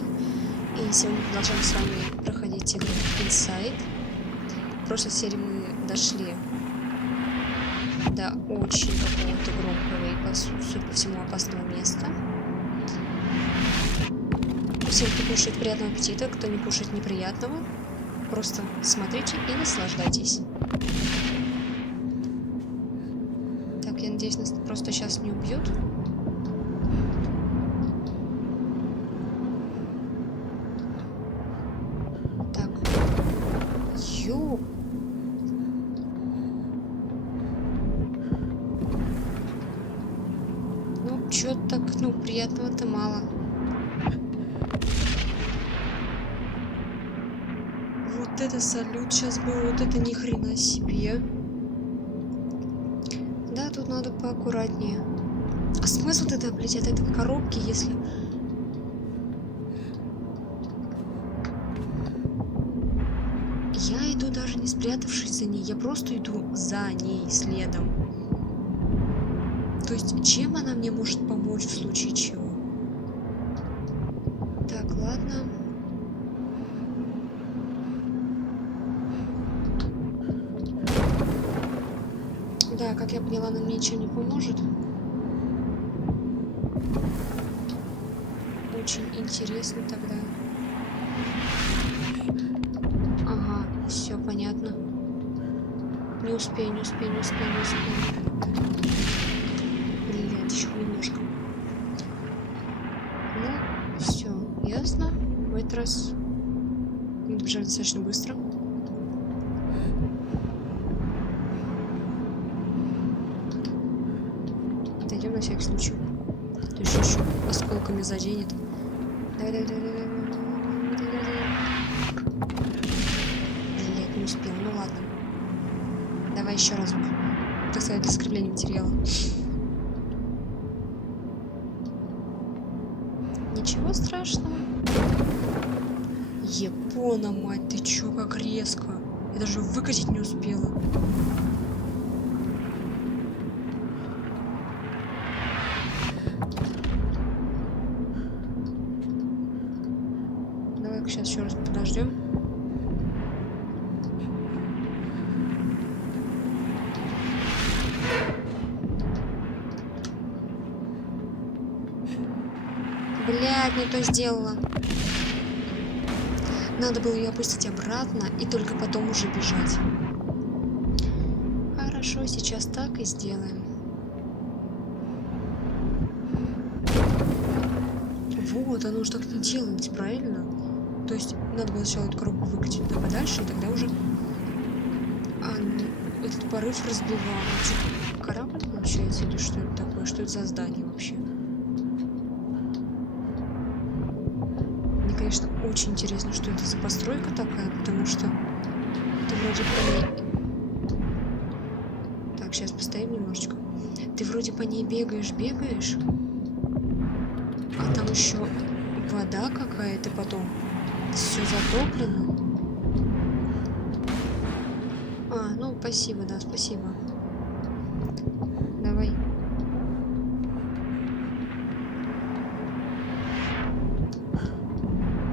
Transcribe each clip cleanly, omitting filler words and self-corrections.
Play. И сегодня продолжаем с вами проходить игру Inside. В прошлой серии мы дошли до очень какого-то громкого и, судя по всему, опасного места. Всем, кто кушает, приятного аппетита, кто не кушает, неприятного. Просто смотрите и наслаждайтесь. Так, я надеюсь, нас просто сейчас не убьют. Так. Ё. Ну, чё так, приятного-то мало. Вот это салют сейчас был, вот это ни хрена себе. Да, тут надо поаккуратнее. А смысл тогда, блядь, от этой коробки, если... Я иду даже не спрятавшись за ней, я просто иду за ней следом. То есть, чем она мне может помочь в случае чего? Так, ладно. Да, как я поняла, она мне ничем не поможет. Очень интересно тогда. Ага, все понятно. Не успею. Блядь, еще немножко. Ну, все, ясно. В этот раз мы добежали достаточно быстро. Отойдем на всякий случай. То есть еще осколками заденет. Давай. Блять, не успел. Ну ладно. Давай еще разок. Так сказать, для скрепления материала. Ничего страшного. Япона, мать, ты чё, как резко? Я даже выкатить не успела. Давай-ка сейчас еще раз подождем. Блядь, не то сделала. Надо было ее опустить обратно и только потом уже бежать. Хорошо, сейчас так и сделаем. Вот, оно уж так не делается, правильно? То есть надо было сначала эту коробку выкатить туда подальше, и тогда уже этот порыв разбивал. Что, корабль получается, или что это такое? Что это за здание вообще? Мне, конечно, очень интересно, что это за постройка такая, потому что ты вроде по ней... Так, сейчас постоим немножечко. Ты вроде по ней бегаешь, а там еще вода какая-то потом. Все затоплено. А, ну спасибо, да, спасибо. Давай.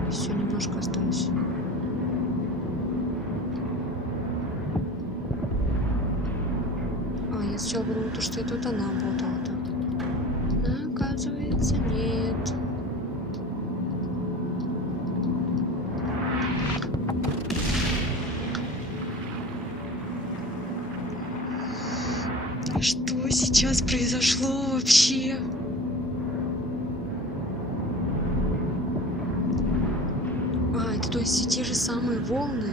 Все, немножко осталось. А, я сначала подумала, что это вот она работала-то. А, оказывается, нет. Что сейчас произошло вообще? А, это то есть те же самые волны?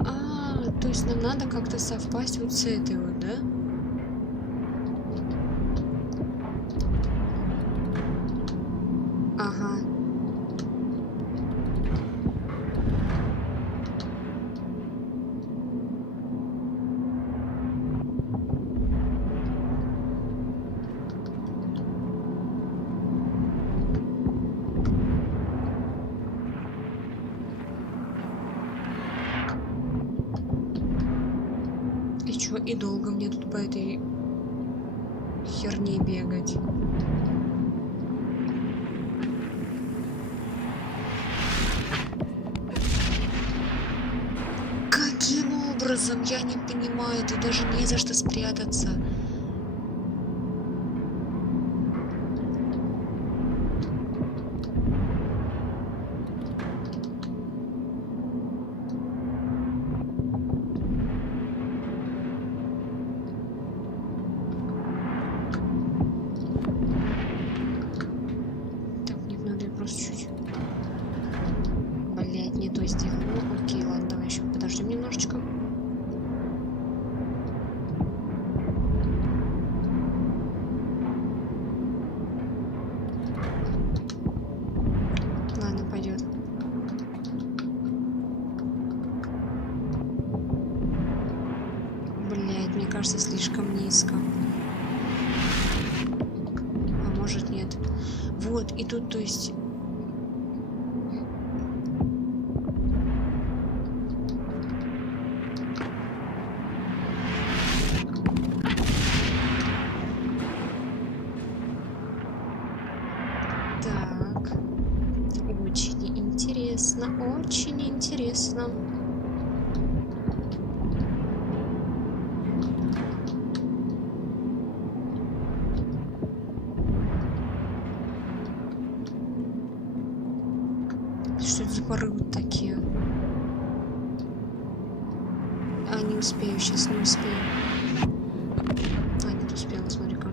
А, то есть нам надо как-то совпасть вот с этой вот, да? Ага. И чё, и долго мне тут по этой херне бегать? образом? Я не понимаю, тут даже не за что спрятаться. Так, мне надо просто чуть... Блять, не то сделал. Ну, окей, ладно, давай еще подождем немножечко. Ладно, пойдет. Блять, мне кажется, слишком низко. А может, нет. Вот, и тут, то есть... Так. Очень интересно, очень интересно. Что это за порывы такие? А, не успею, сейчас не успею. А, нет, успела, смотри-ка.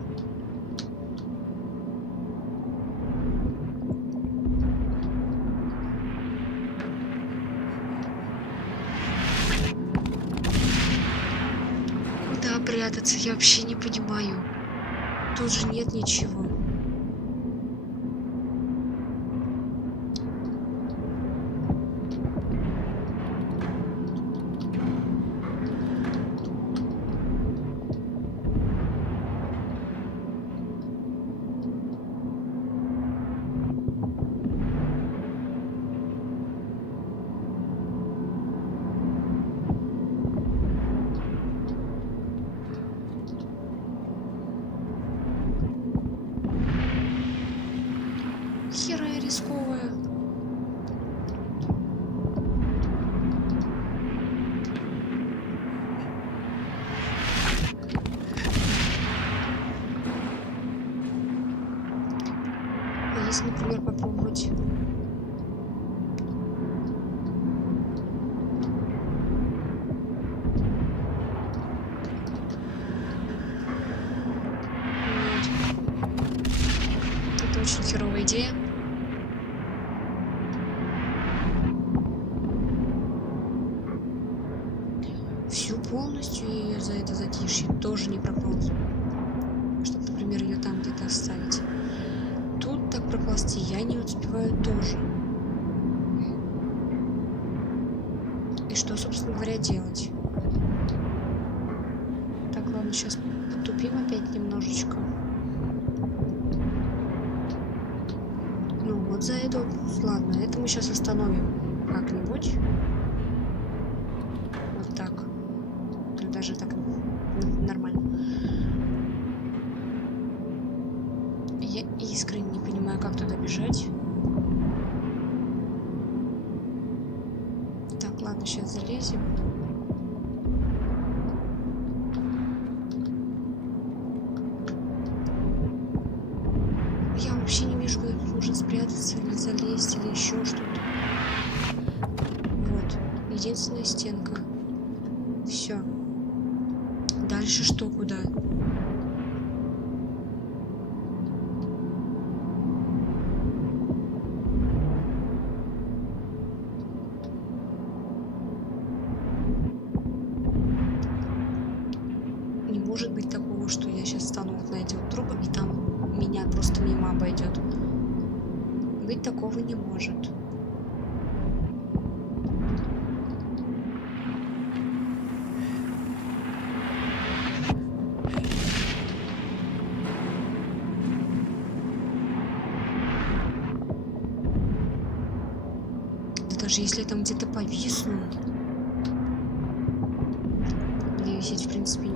Куда прятаться? Я вообще не понимаю. Тут же нет ничего. Хера я рисковая. А если, например, попробовать... Это очень херовая идея. Всю полностью ее за это затишье тоже не проползу. Чтобы, например, ее там где-то оставить. Тут так проползти я не успеваю тоже. И что, собственно говоря, делать? Так, ладно, сейчас потупим опять немножечко. Ну вот за это... Ладно, это мы сейчас остановим как-нибудь. Вот так. Или даже так нормально. Я искренне не понимаю, как туда бежать. Так, ладно, сейчас залезем. Я вообще не вижу, куда тут нужно спрятаться или залезть, или еще что-то. Вот. Единственная стенка. Все. Дальше что, куда? Не может быть такого, что я сейчас стану вот на эти вот трубы, и там меня просто мимо обойдет. Быть такого не может. Да даже если я там где-то повисну, мне висеть в принципе...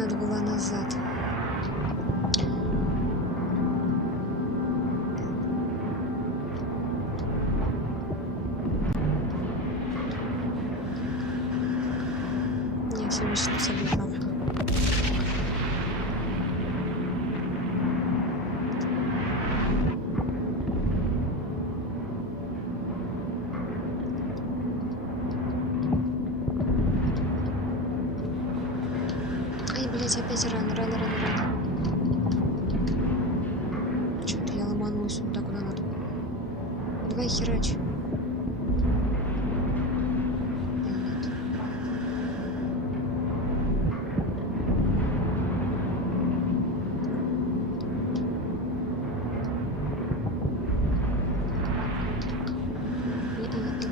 надо было назад. Не, все начну абсолютно. Ай, блядь, опять рано. Чё-то я ломанулась туда, куда надо. Давай херач. Нет.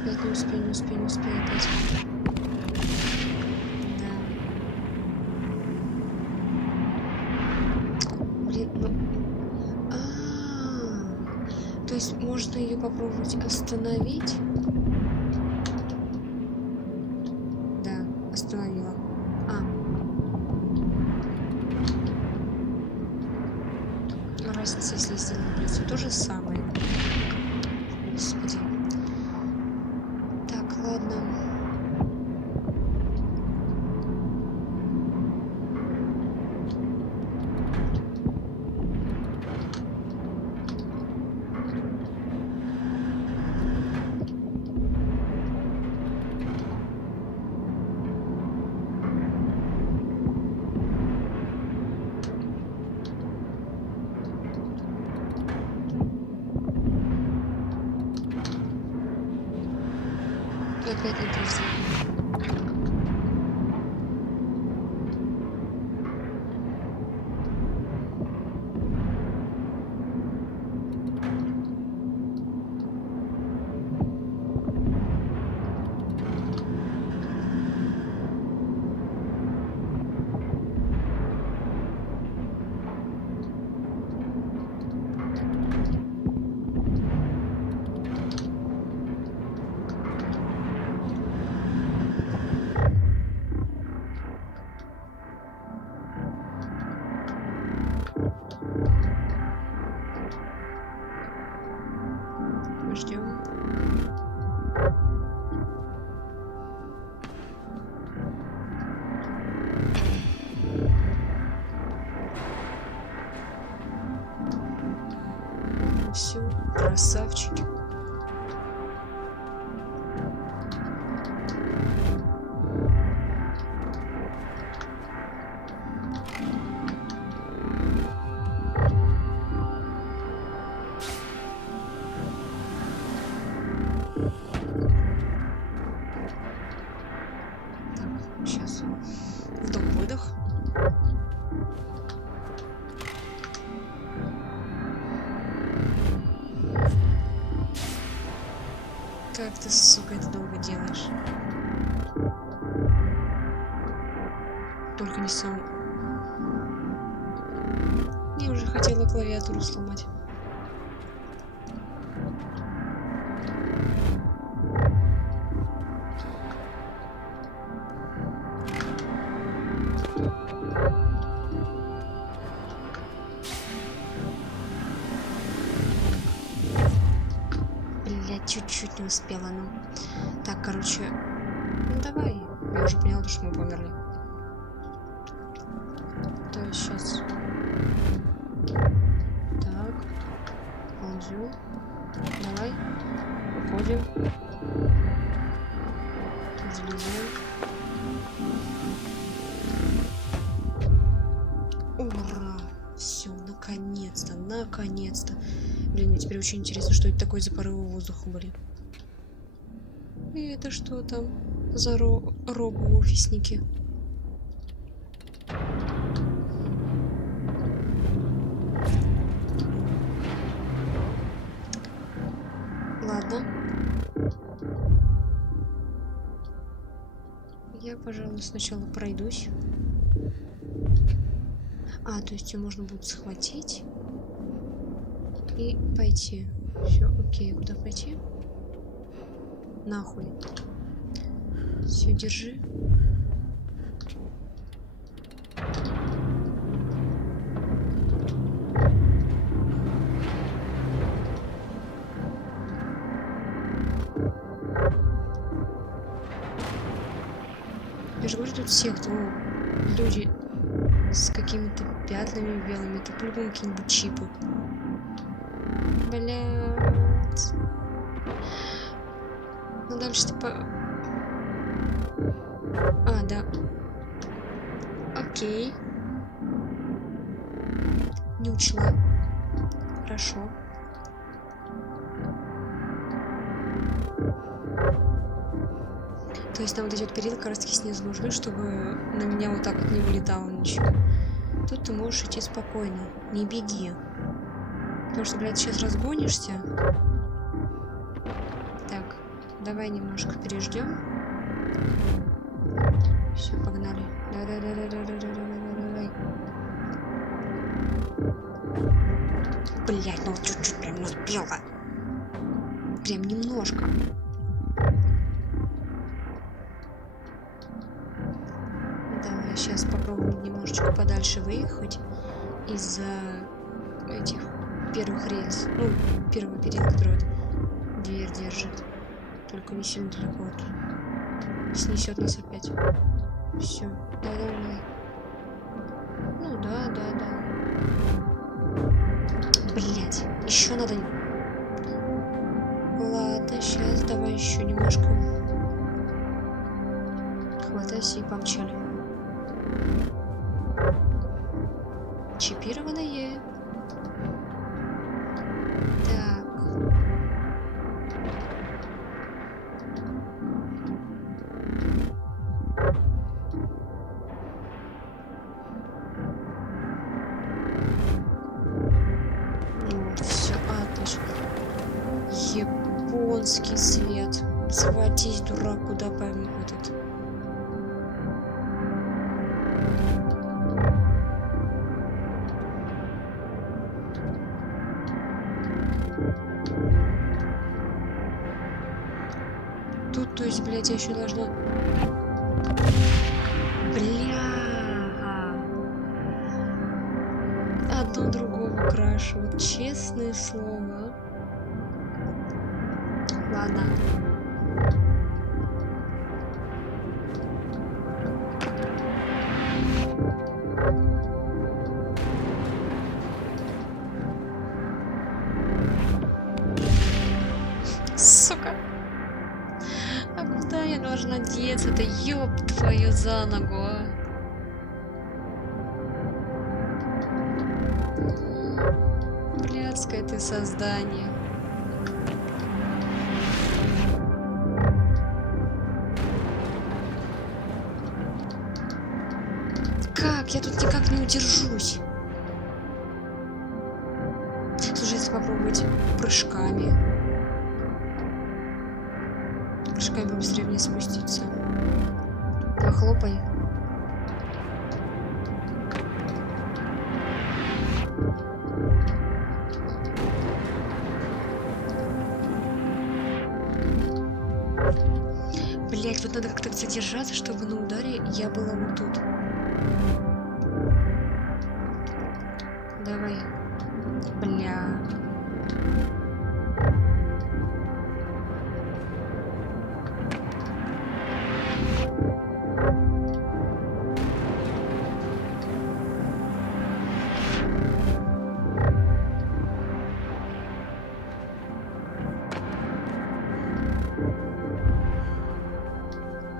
Опять не успею опять. Да. Блин, ну... То есть можно ее попробовать остановить? Да, остановила. Разница, если сделать, блядь, всё то же самое. Господи. Так, ладно. Опять не то сделала. Мы ждем. Все, красавчики. Так, сейчас вдох-выдох. Как ты, сука, это долго делаешь? Только не сам. Я уже хотела клавиатуру сломать. Блять, чуть-чуть не успела, ну. Так, короче, ну давай. Я уже поняла, что мы померли. То есть сейчас. Так. Ползем. Давай. Уходим. Залезаем. Ура! Все, наконец-то, наконец-то. Блин, мне теперь очень интересно, что это такое за порывы воздуха были. И это что там за робо-офисники? Ладно. Я, пожалуй, сначала пройдусь. То есть ее можно будет схватить и пойти. Все, окей, куда пойти? Нахуй. Все, держи. Я же говорю, тут секта, люди с какими-то пятнами белыми, это по-любому какие-нибудь чипы. Блядь. Ну дальше типа... А, да. Окей. Не учла. Хорошо. То есть там вот эти вот перила как раз таки снизу нужны, чтобы на меня вот так вот не вылетало ничего. Тут ты можешь идти спокойно. Не беги. Потому что, блядь, сейчас разгонишься. Так, давай немножко переждем. Все, погнали. Давай. Блядь, ну чуть-чуть прям не успела. Прям немножко. Давай сейчас попробуем немножечко подальше выехать из-за этих первых рельс. Ну, первого перила, который вот дверь держит. Только не сильно далеко. Снесет нас опять. Все. Давай. Ну да. Блять, еще надо. Ладно, сейчас давай еще немножко. Хватайся и помчали. Чипированное. Так. Вот, все, отлично. Японский свет. Схватись, дурак, куда пойму этот. Тут, то есть, блядь, я еще должна... Бля. Одно другого крашу. Вот честное слово. Ладно. Сука. А куда я должна деться-то? Ёб твою за ногу, а? Блядское ты создание. Как? Я тут никак не удержусь. Слушай, если попробовать прыжками. Прыжками побыстрее вниз спуститься. Похлопай. Блять, вот надо как-то задержаться, чтобы на ударе я была вот тут. Давай. Бля.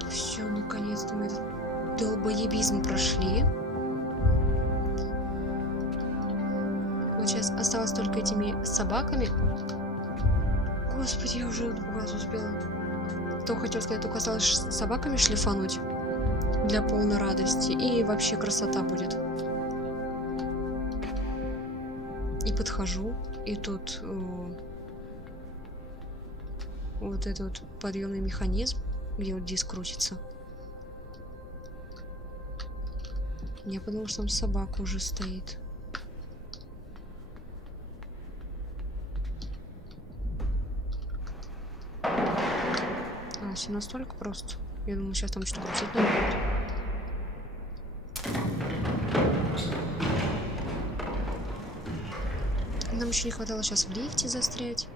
Все, наконец-то мы этот долбоебизм прошли. Вот сейчас осталось только этими собаками. Господи, я уже напугаться успела. То хотел сказать, только осталось с собаками шлифануть для полной радости. И вообще красота будет. И подхожу, и тут вот этот вот подъемный механизм, где вот диск крутится. Я подумала, что там собака уже стоит. А, все настолько просто. Я думаю, сейчас там что-то крутить надо будет. Нам еще не хватало сейчас в лифте застрять.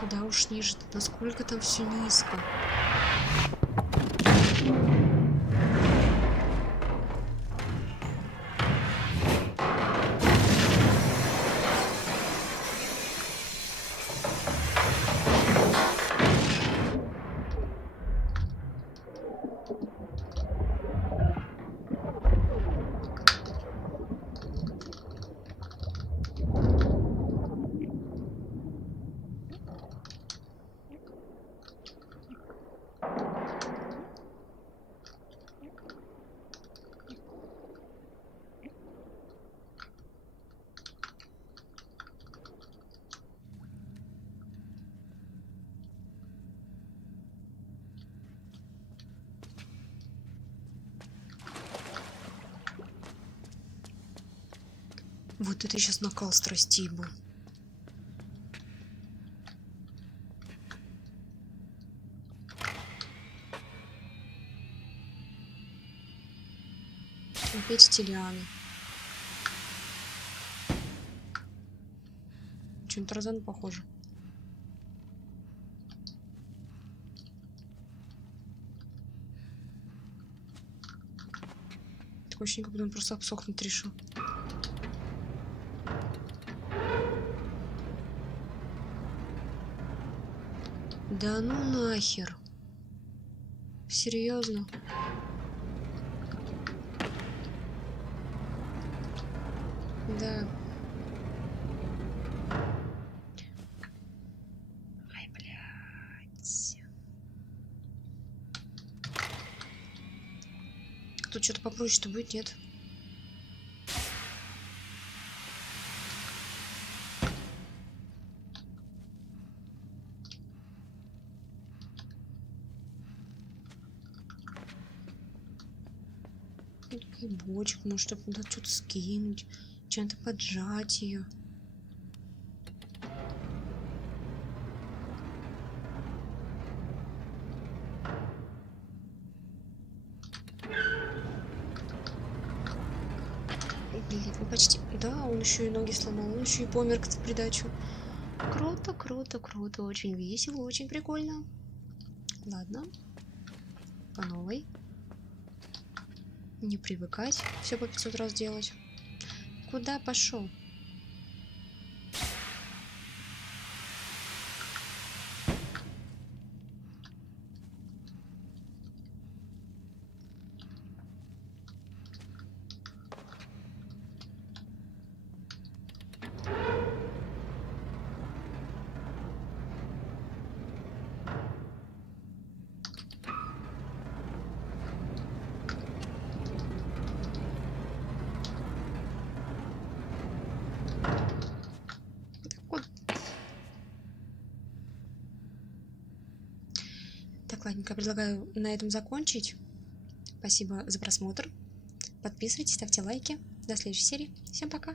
Куда уж ниже? Насколько там все низко? Вот это сейчас накал страстей был. Опять стиляны. Что-то Тарзан похоже. Такое ощущение, как будто он просто обсохнуть решил. Да ну нахер. Серьезно? Да. Ай, блядь. Тут что-то попроще-то будет, нет? Бочек, может, чтобы туда что-то скинуть, чем-то поджать ее. Блин, ну почти. Да, он еще и ноги сломал, он еще и помер в придачу. Круто, круто, круто, очень весело, очень прикольно. Ладно, по новой. Не привыкать все по 500 раз делать. Куда пошел? Так, ладненько, предлагаю на этом закончить. Спасибо за просмотр. Подписывайтесь, ставьте лайки. До следующей серии. Всем пока.